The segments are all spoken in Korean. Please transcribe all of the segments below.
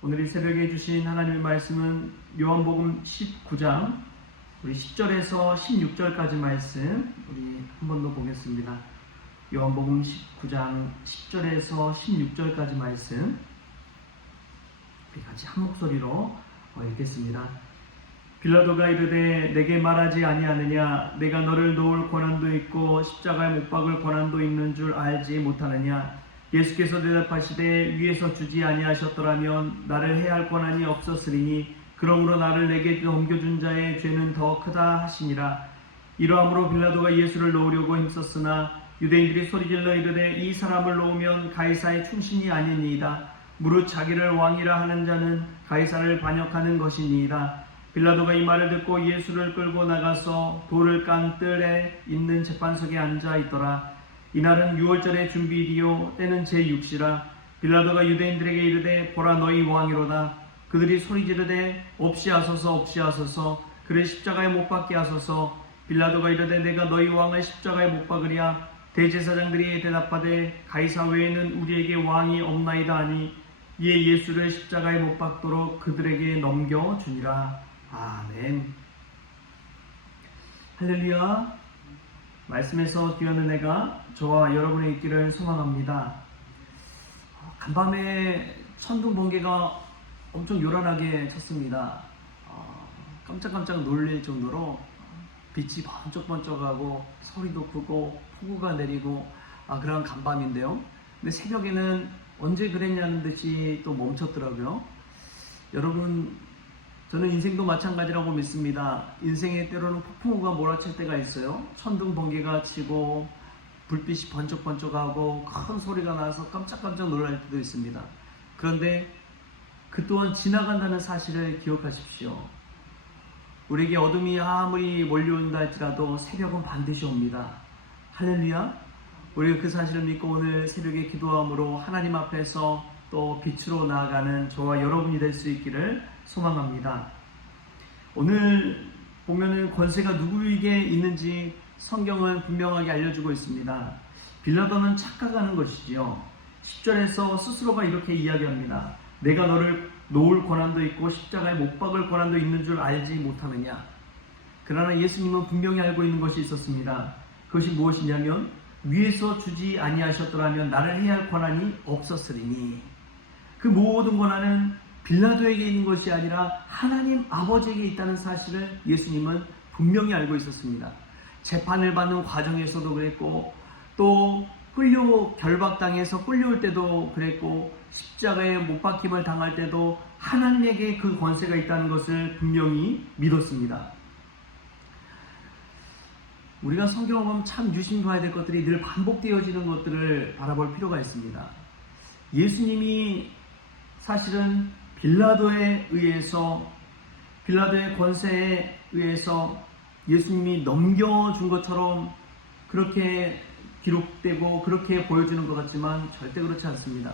오늘 이 새벽에 주신 하나님의 말씀은 요한복음 19장 우리 10절에서 16절까지 말씀 우리 한 번 더 보겠습니다. 요한복음 19장 10절에서 16절까지 말씀 우리 같이 한 목소리로 읽겠습니다. 빌라도가 이르되 내게 말하지 아니하느냐? 내가 너를 놓을 권한도 있고 십자가에 못 박을 권한도 있는 줄 알지 못하느냐? 예수께서 대답하시되 위에서 주지 아니하셨더라면 나를 해할 권한이 없었으리니 그러므로 나를 내게 넘겨준 자의 죄는 더 크다 하시니라. 이러함으로 빌라도가 예수를 놓으려고 힘썼으나 유대인들이 소리질러 이르되 이 사람을 놓으면 가이사의 충신이 아니니이다. 무릇 자기를 왕이라 하는 자는 가이사를 반역하는 것이니이다. 빌라도가 이 말을 듣고 예수를 끌고 나가서 돌을 깐 뜰에 있는 재판석에 앉아 있더라. 이날은 6월절의 준비일이요 때는 제6시라. 빌라도가 유대인들에게 이르되 보라 너희 왕이로다. 그들이 소리지르되 없이 하소서 없이 하소서 그를 십자가에 못 박게 하소서. 빌라도가 이르되 내가 너희 왕을 십자가에 못 박으랴. 대제사장들이 대답하되 가이사 외에는 우리에게 왕이 없나이다 하니 이에 예수를 십자가에 못 박도록 그들에게 넘겨주니라. 아멘. 할렐루야. 말씀에서 귀한 은혜가 저와 여러분의 있기를 소망합니다. 간밤에 천둥 번개가 엄청 요란하게 쳤습니다. 깜짝깜짝 놀릴 정도로 빛이 번쩍번쩍하고 소리도 크고 폭우가 내리고 그런 간밤인데요. 근데 새벽에는 언제 그랬냐는 듯이 또 멈췄더라고요. 여러분, 저는 인생도 마찬가지라고 믿습니다. 인생에 때로는 폭풍우가 몰아칠 때가 있어요. 천둥 번개가 치고 불빛이 번쩍번쩍하고 큰 소리가 나서 깜짝깜짝 놀랄 때도 있습니다. 그런데 그 또한 지나간다는 사실을 기억하십시오. 우리에게 어둠이 아무리 몰려온다 할지라도 새벽은 반드시 옵니다. 할렐루야. 우리가 그 사실을 믿고 오늘 새벽에 기도함으로 하나님 앞에서 또 빛으로 나아가는 저와 여러분이 될 수 있기를 소망합니다. 오늘 보면은 권세가 누구에게 있는지 성경은 분명하게 알려주고 있습니다. 빌라도는 착각하는 것이지요. 10절에서 스스로가 이렇게 이야기합니다. 내가 너를 놓을 권한도 있고 십자가에 못 박을 권한도 있는 줄 알지 못하느냐? 그러나 예수님은 분명히 알고 있는 것이 있었습니다. 그것이 무엇이냐면 위에서 주지 아니하셨더라면 나를 해야 할 권한이 없었으리니. 그 모든 권한은 빌라도에게 있는 것이 아니라 하나님 아버지에게 있다는 사실을 예수님은 분명히 알고 있었습니다. 재판을 받는 과정에서도 그랬고 또 결박당해서 끌려올 때도 그랬고 십자가에 못 박힘을 당할 때도 하나님에게 그 권세가 있다는 것을 분명히 믿었습니다. 우리가 성경을 보면 참 유심해야 될 것들이 늘 반복되어지는 것들을 바라볼 필요가 있습니다. 예수님이 사실은 빌라도의 권세에 의해서 예수님이 넘겨준 것처럼 그렇게 기록되고 그렇게 보여주는 것 같지만 절대 그렇지 않습니다.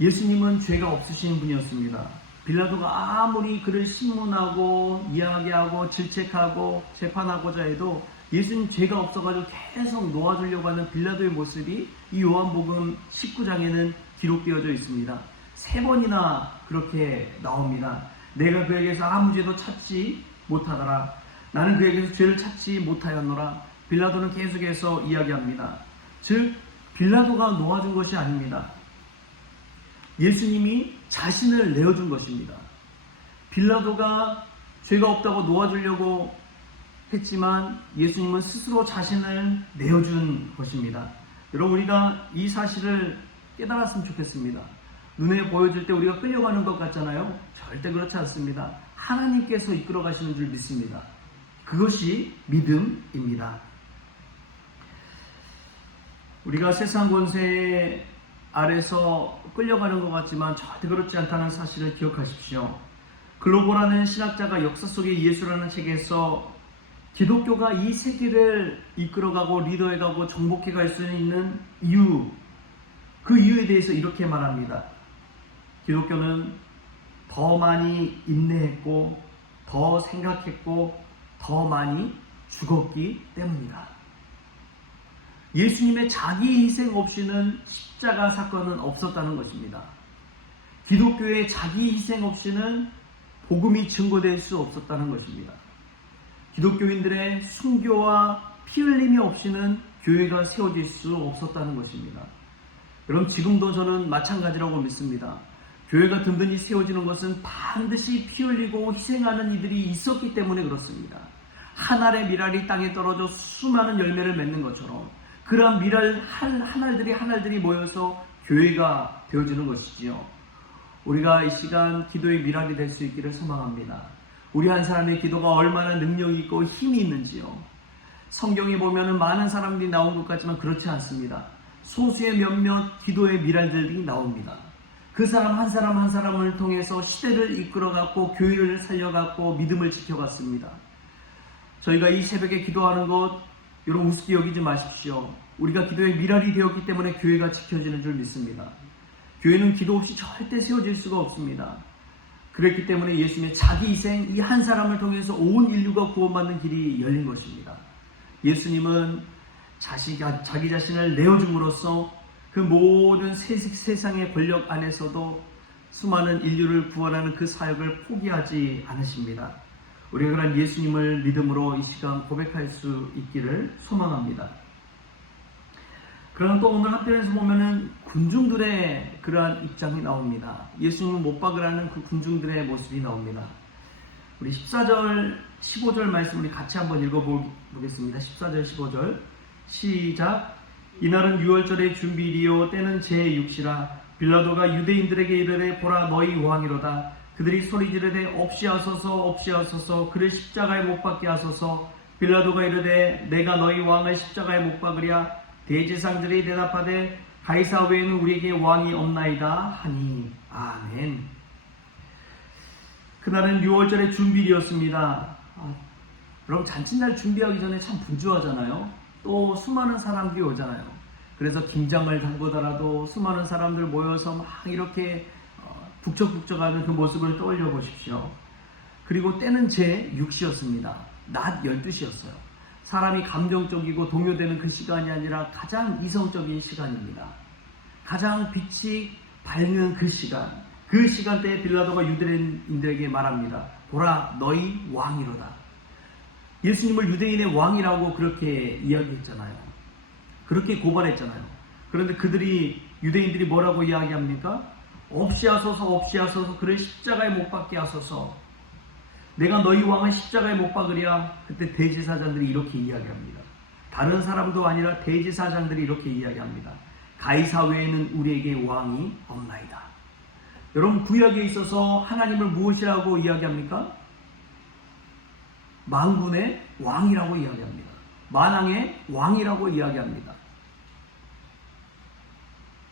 예수님은 죄가 없으신 분이었습니다. 빌라도가 아무리 그를 신문하고 이야기하고 질책하고 재판하고자 해도 예수님 죄가 없어가지고 계속 놓아주려고 하는 빌라도의 모습이 이 요한복음 19장에는 기록되어져 있습니다. 3번이나 그렇게 나옵니다. 내가 그에게서 아무 죄도 찾지 못하더라. 나는 그에게서 죄를 찾지 못하였노라. 빌라도는 계속해서 이야기합니다. 즉 빌라도가 놓아준 것이 아닙니다. 예수님이 자신을 내어준 것입니다. 빌라도가 죄가 없다고 놓아주려고 했지만 예수님은 스스로 자신을 내어준 것입니다. 여러분, 우리가 이 사실을 깨달았으면 좋겠습니다. 눈에 보여줄 때 우리가 끌려가는 것 같잖아요. 절대 그렇지 않습니다. 하나님께서 이끌어 가시는 줄 믿습니다. 그것이 믿음입니다. 우리가 세상 권세 아래서 끌려가는 것 같지만 절대 그렇지 않다는 사실을 기억하십시오. 글로보라는 신학자가 역사 속의 예수라는 책에서 기독교가 이 세계를 이끌어가고 리더해가고 정복해갈 수 있는 이유, 그 이유에 대해서 이렇게 말합니다. 기독교는 더 많이 인내했고 더 생각했고 더 많이 죽었기 때문이다. 예수님의 자기 희생 없이는 십자가 사건은 없었다는 것입니다. 기독교의 자기 희생 없이는 복음이 증거될 수 없었다는 것입니다. 기독교인들의 순교와 피 흘림이 없이는 교회가 세워질 수 없었다는 것입니다. 여러분, 지금도 저는 마찬가지라고 믿습니다. 교회가 든든히 세워지는 것은 반드시 피 흘리고 희생하는 이들이 있었기 때문에 그렇습니다. 한 알의 밀알이 땅에 떨어져 수많은 열매를 맺는 것처럼 그러한 밀알 한 알들이 모여서 교회가 되어지는 것이지요. 우리가 이 시간 기도의 밀알이 될 수 있기를 소망합니다. 우리 한 사람의 기도가 얼마나 능력이 있고 힘이 있는지요. 성경에 보면은 많은 사람들이 나온 것 같지만 그렇지 않습니다. 소수의 몇몇 기도의 밀알들이 나옵니다. 그 사람 한 사람을 통해서 시대를 이끌어갔고 교회를 살려갔고 믿음을 지켜갔습니다. 저희가 이 새벽에 기도하는 것 여러분 우습게 여기지 마십시오. 우리가 기도의 밀알이 되었기 때문에 교회가 지켜지는 줄 믿습니다. 교회는 기도 없이 절대 세워질 수가 없습니다. 그랬기 때문에 예수님의 자기 희생, 이 한 사람을 통해서 온 인류가 구원받는 길이 열린 것입니다. 예수님은 자기 자신을 내어줌으로써 그 모든 세상의 권력 안에서도 수많은 인류를 구원하는 그 사역을 포기하지 않으십니다. 우리가 그런 예수님을 믿음으로 이 시간 고백할 수 있기를 소망합니다. 그러나 또 오늘 한편에서 보면은 군중들의 그러한 입장이 나옵니다. 예수님을 못 박으라는 그 군중들의 모습이 나옵니다. 우리 14절, 15절 말씀 우리 같이 한번 읽어보겠습니다. 14절, 15절 시작. 이날은 유월절의 준비일이요 때는 제6시라. 빌라도가 유대인들에게 이르되 보라 너희 왕이로다. 그들이 소리 지르되 없이하소서 그를 십자가에 못 박게 하소서. 빌라도가 이르되 내가 너희 왕을 십자가에 못 박으랴. 대제사장들이 대답하되 가이사 외에는 우리에게 왕이 없나이다 하니. 아멘. 그날은 6월절의 준비일이었습니다. 여러분 잔칫날 준비하기 전에 참 분주하잖아요. 또 수많은 사람들이 오잖아요. 그래서 김장을 담그더라도 수많은 사람들 모여서 막 이렇게 북적북적하는 그 모습을 떠올려 보십시오. 그리고 때는 제6시였습니다. 낮 12시였어요. 사람이 감정적이고 동요되는 그 시간이 아니라 가장 이성적인 시간입니다. 가장 빛이 밝는 그 시간, 그 시간대에 빌라도가 유대인들에게 말합니다. 보라 너희 왕이로다. 예수님을 유대인의 왕이라고 그렇게 이야기했잖아요. 그렇게 고발했잖아요. 그런데 유대인들이 뭐라고 이야기합니까? 없이하소서 그를 십자가에 못 박게 하소서. 내가 너희 왕을 십자가에 못 박으랴. 그때 대제사장들이 이렇게 이야기합니다. 다른 사람도 아니라 대제사장들이 이렇게 이야기합니다. 가이사 외에는 우리에게 왕이 없나이다. 여러분 구약에 있어서 하나님을 무엇이라고 이야기합니까? 만군의 왕이라고 이야기합니다. 만왕의 왕이라고 이야기합니다.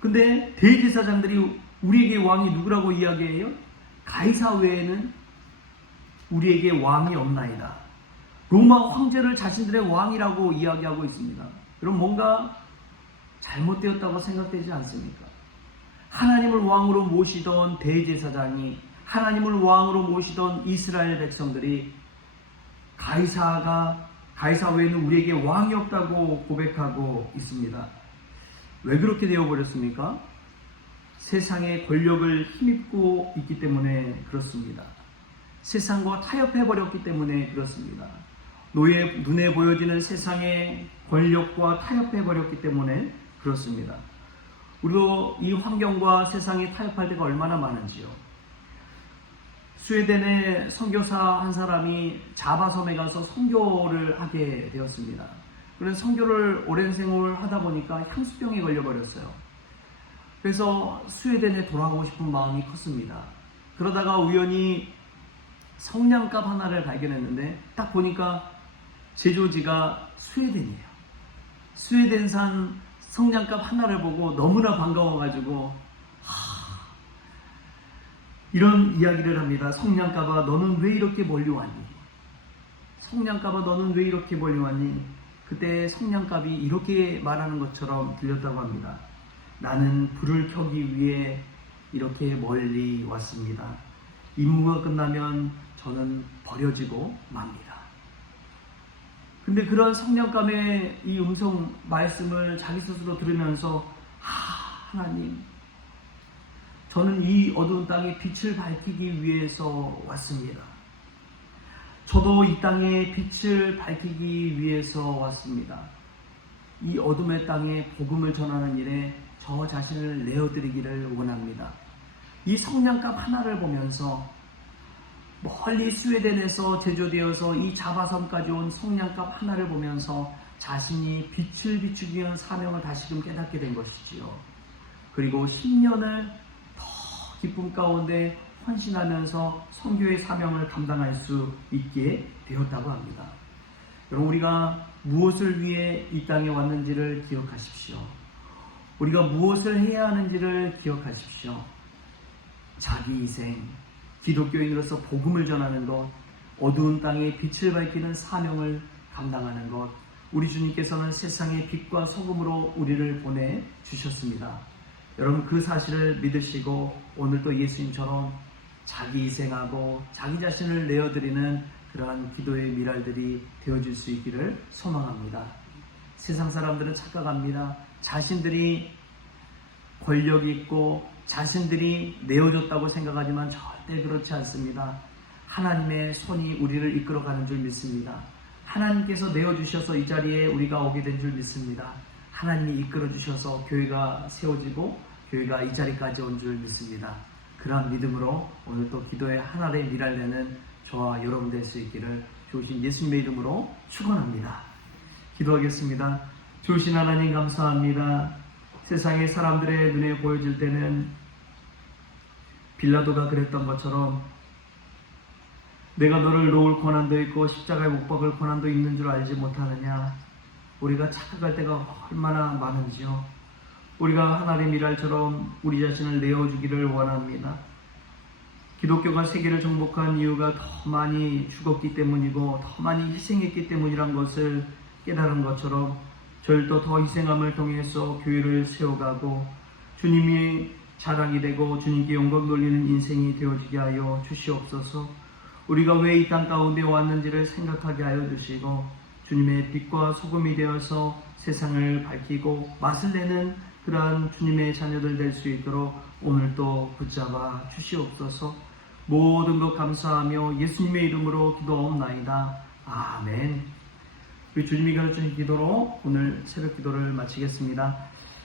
근데 대제사장들이 우리에게 왕이 누구라고 이야기해요? 가이사 외에는 우리에게 왕이 없나이다. 로마 황제를 자신들의 왕이라고 이야기하고 있습니다. 여러분 뭔가 잘못되었다고 생각되지 않습니까? 하나님을 왕으로 모시던 대제사장이, 하나님을 왕으로 모시던 이스라엘 백성들이 가이사 외에는 우리에게 왕이 없다고 고백하고 있습니다. 왜 그렇게 되어버렸습니까? 세상의 권력을 힘입고 있기 때문에 그렇습니다. 세상과 타협해버렸기 때문에 그렇습니다. 눈에 보여지는 세상의 권력과 타협해버렸기 때문에 그렇습니다. 우리도 이 환경과 세상이 타협할 때가 얼마나 많은지요. 스웨덴의 선교사 한 사람이 자바섬에 가서 선교를 하게 되었습니다. 그래서 선교를 오랜 생활을 하다 보니까 향수병에 걸려버렸어요. 그래서 스웨덴에 돌아가고 싶은 마음이 컸습니다. 그러다가 우연히 성냥갑 하나를 발견했는데 딱 보니까 제조지가 스웨덴이에요. 스웨덴산 성냥갑 하나를 보고 너무나 반가워가지고 이런 이야기를 합니다. 성냥갑아 너는 왜 이렇게 멀리 왔니? 성냥갑아 너는 왜 이렇게 멀리 왔니? 그때 성냥갑이 이렇게 말하는 것처럼 들렸다고 합니다. 나는 불을 켜기 위해 이렇게 멀리 왔습니다. 임무가 끝나면 저는 버려지고 맙니다. 근데 그런 성령감의 이 음성 말씀을 자기 스스로 들으면서 하나님 저는 이 어두운 땅에 빛을 밝히기 위해서 왔습니다. 저도 이 땅에 빛을 밝히기 위해서 왔습니다. 이 어둠의 땅에 복음을 전하는 일에 저 자신을 내어드리기를 원합니다. 이 성냥갑 하나를 보면서 멀리 스웨덴에서 제조되어서 이 자바섬까지 온 성냥갑 하나를 보면서 자신이 빛을 비추기 위한 사명을 다시금 깨닫게 된 것이지요. 그리고 10년을 더 기쁨 가운데 헌신하면서 선교의 사명을 감당할 수 있게 되었다고 합니다. 여러분, 우리가 무엇을 위해 이 땅에 왔는지를 기억하십시오. 우리가 무엇을 해야 하는지를 기억하십시오. 자기 희생, 기독교인으로서 복음을 전하는 것, 어두운 땅에 빛을 밝히는 사명을 감당하는 것, 우리 주님께서는 세상의 빛과 소금으로 우리를 보내주셨습니다. 여러분, 그 사실을 믿으시고 오늘도 예수님처럼 자기 희생하고 자기 자신을 내어드리는 그러한 기도의 미랄들이 되어줄 수 있기를 소망합니다. 세상 사람들은 착각합니다. 자신들이 권력이 있고 자신들이 내어줬다고 생각하지만 절대 그렇지 않습니다. 하나님의 손이 우리를 이끌어가는 줄 믿습니다. 하나님께서 내어주셔서 이 자리에 우리가 오게 된 줄 믿습니다. 하나님이 이끌어주셔서 교회가 세워지고 교회가 이 자리까지 온 줄 믿습니다. 그러한 믿음으로 오늘 또 기도의 하나의 미랄내는 저와 여러분 될 수 있기를 좋으신 예수님의 이름으로 축원합니다. 기도하겠습니다. 좋으신 하나님 감사합니다. 세상의 사람들의 눈에 보여질 때는 빌라도가 그랬던 것처럼 내가 너를 놓을 권한도 있고 십자가에 못 박을 권한도 있는 줄 알지 못하느냐. 우리가 착각할 때가 얼마나 많은지요. 우리가 하나님의 미랄처럼 우리 자신을 내어주기를 원합니다. 기독교가 세계를 정복한 이유가 더 많이 죽었기 때문이고 더 많이 희생했기 때문이란 것을 깨달은 것처럼 저희도 더 희생함을 통해서 교회를 세워가고 주님이 자랑이 되고 주님께 영광 돌리는 인생이 되어지게 하여 주시옵소서. 우리가 왜 이 땅 가운데 왔는지를 생각하게 하여 주시고 주님의 빛과 소금이 되어서 세상을 밝히고 맛을 내는 그러한 주님의 자녀들 될 수 있도록 오늘도 붙잡아 주시옵소서. 모든 것 감사하며 예수님의 이름으로 기도하옵나이다. 아멘. 우리 주님이 가르치신 기도로 오늘 새벽 기도를 마치겠습니다.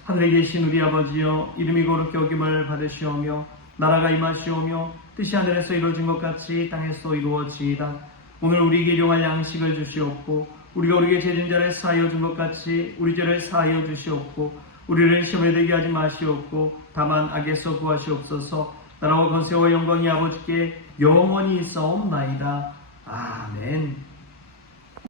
하늘에 계신 우리 아버지여, 이름이 거룩히 여김을 받으시오며 나라가 임하시오며 뜻이 하늘에서 이루어진 것 같이 땅에서 이루어지이다. 오늘 우리에게 일용할 양식을 주시옵고 우리가 우리에게 죄진 자를 사하여 준 것 같이 우리 죄를 사하여 주시옵고 우리를 시험에 들게 하지 마시옵고 다만 악에서 구하시옵소서. 나라와 권세와 영광이 아버지께 영원히 있사옵나이다. 아멘.